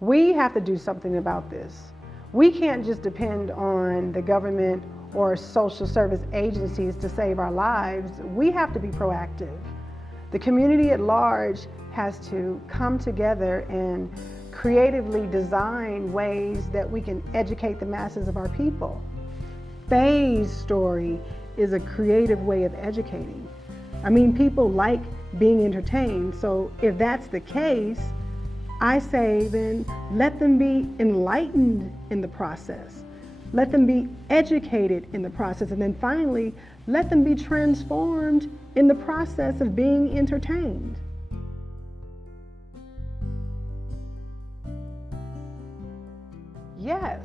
We have to do something about this. We can't just depend on the government or social service agencies to save our lives. We have to be proactive. The community at large has to come together and creatively design ways that we can educate the masses of our people. Fayes Story is a creative way of educating. I mean, people like being entertained, so if that's the case, I say then let them be enlightened in the process. Let them be educated in the process, and then finally, let them be transformed in the process of being entertained. Yes,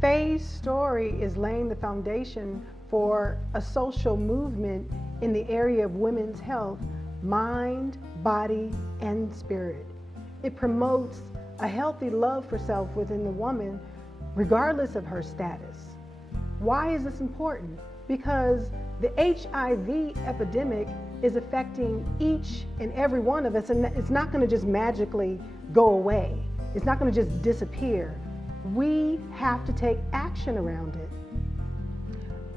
Faye's story is laying the foundation for a social movement in the area of women's health, mind, body, and spirit. It promotes a healthy love for self within the woman, regardless of her status. Why is this important? Because the HIV epidemic is affecting each and every one of us, and it's not going to just magically go away. It's not going to just disappear. We have to take action around it.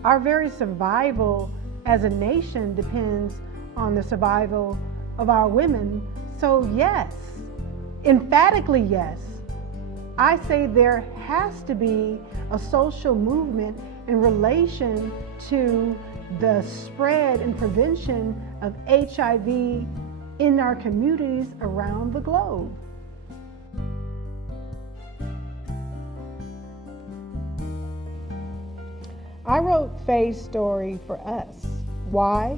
Our very survival as a nation depends on the survival of our women. So yes, emphatically yes, I say there has to be a social movement in relation to the spread and prevention of HIV in our communities around the globe. I wrote Faye's story for us. Why?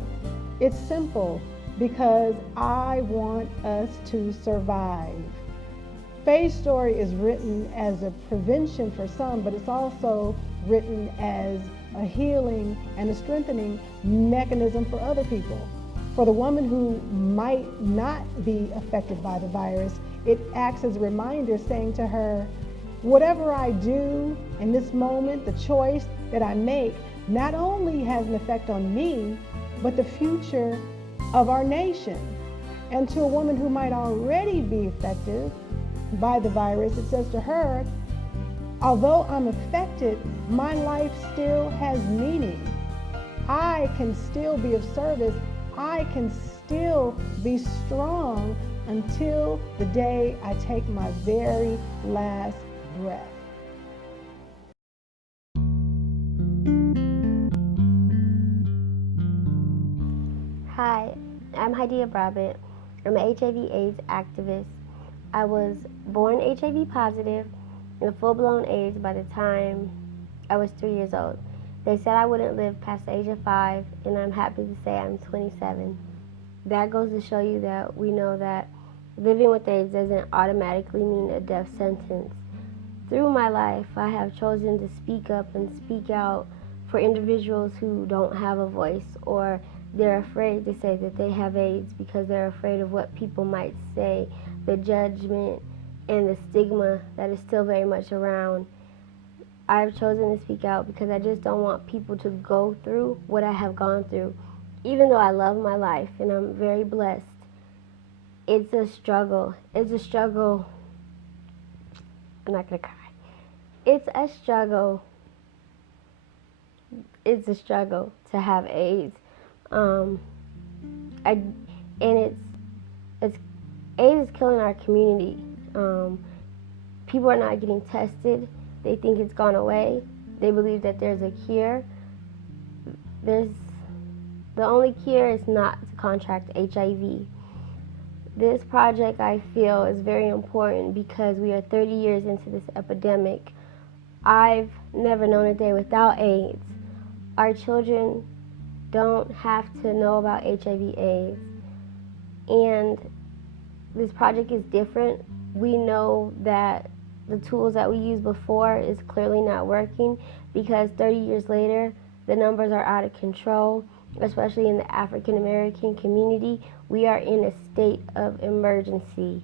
It's simple, because I want us to survive. Faye's story is written as a prevention for some, but it's also written as a healing and a strengthening mechanism for other people. For the woman who might not be affected by the virus, it acts as a reminder saying to her, whatever I do in this moment, the choice that I make not only has an effect on me, but the future of our nation. And to a woman who might already be affected by the virus, it says to her, although I'm affected, my life still has meaning. I can still be of service. I can still be strong until the day I take my very last breath. Hi, I'm Heidi Brabant. I'm an HIV/AIDS activist. I was born HIV positive and full-blown AIDS by the time I was 3 years old. They said I wouldn't live past the age of 5, and I'm happy to say I'm 27. That goes to show you that we know that living with AIDS doesn't automatically mean a death sentence. Through my life, I have chosen to speak up and speak out for individuals who don't have a voice, or they're afraid to say that they have AIDS because they're afraid of what people might say, the judgment and the stigma that is still very much around. I've chosen to speak out because I just don't want people to go through what I have gone through. Even though I love my life and I'm very blessed, it's a struggle. It's a struggle. I'm not gonna cry. It's a struggle. It's a struggle to have AIDS. AIDS is killing our community. People are not getting tested. They think it's gone away. They believe that there's a cure. The only cure is not to contract HIV. This project, I feel, is very important because we are 30 years into this epidemic. I've never known a day without AIDS. Our children don't have to know about HIV/AIDS. And this project is different. We know that the tools that we used before is clearly not working because 30 years later, the numbers are out of control, especially in the African American community. We are in a state of emergency.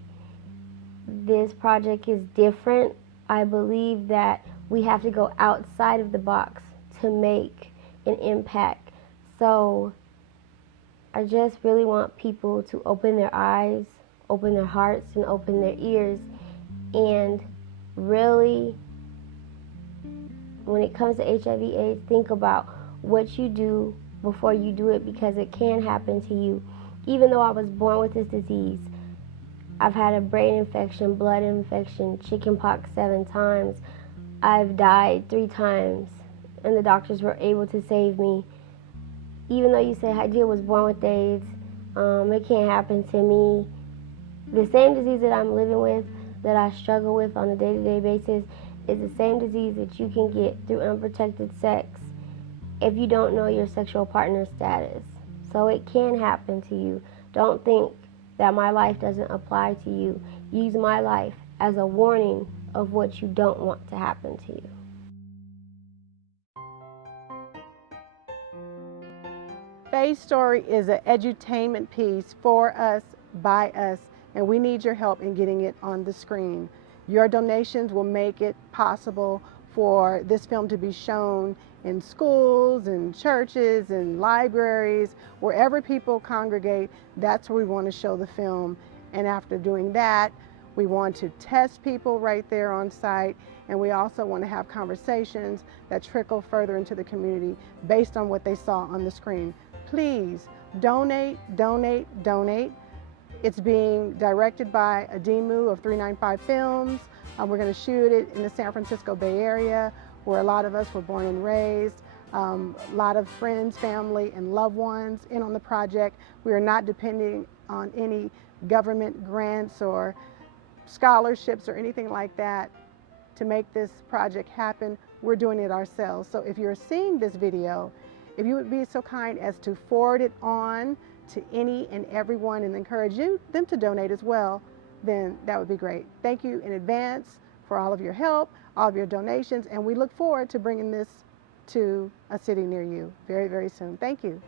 This project is different. I believe that we have to go outside of the box to make an impact. So I just really want people to open their eyes, open their hearts, and open their ears And really, when it comes to HIV/AIDS, think about what you do before you do it, because it can happen to you. Even though I was born with this disease, I've had a brain infection, blood infection, chickenpox 7 times. I've died 3 times, and the doctors were able to save me. Even though you say Hadia was born with AIDS, it can't happen to me. The same disease that I'm living with, that I struggle with on a day-to-day basis, is the same disease that you can get through unprotected sex if you don't know your sexual partner status. So it can happen to you. Don't think that my life doesn't apply to you. Use my life as a warning of what you don't want to happen to you. Fayes Story is an edutainment piece for us, by us, and we need your help in getting it on the screen. Your donations will make it possible for this film to be shown in schools and churches and libraries, wherever people congregate. That's where we want to show the film. And after doing that, we want to test people right there on site, and we also want to have conversations that trickle further into the community based on what they saw on the screen. Please donate, donate, donate. It's being directed by Adimu of 395 Films. We're going to shoot it in the San Francisco Bay Area, where a lot of us were born and raised. A lot of friends, family, and loved ones in on the project. We are not depending on any government grants or scholarships or anything like that to make this project happen. We're doing it ourselves. So if you're seeing this video, if you would be so kind as to forward it on to any and everyone and encourage them to donate as well, then that would be great. Thank you in advance for all of your help, all of your donations, and we look forward to bringing this to a city near you very, very soon. Thank you.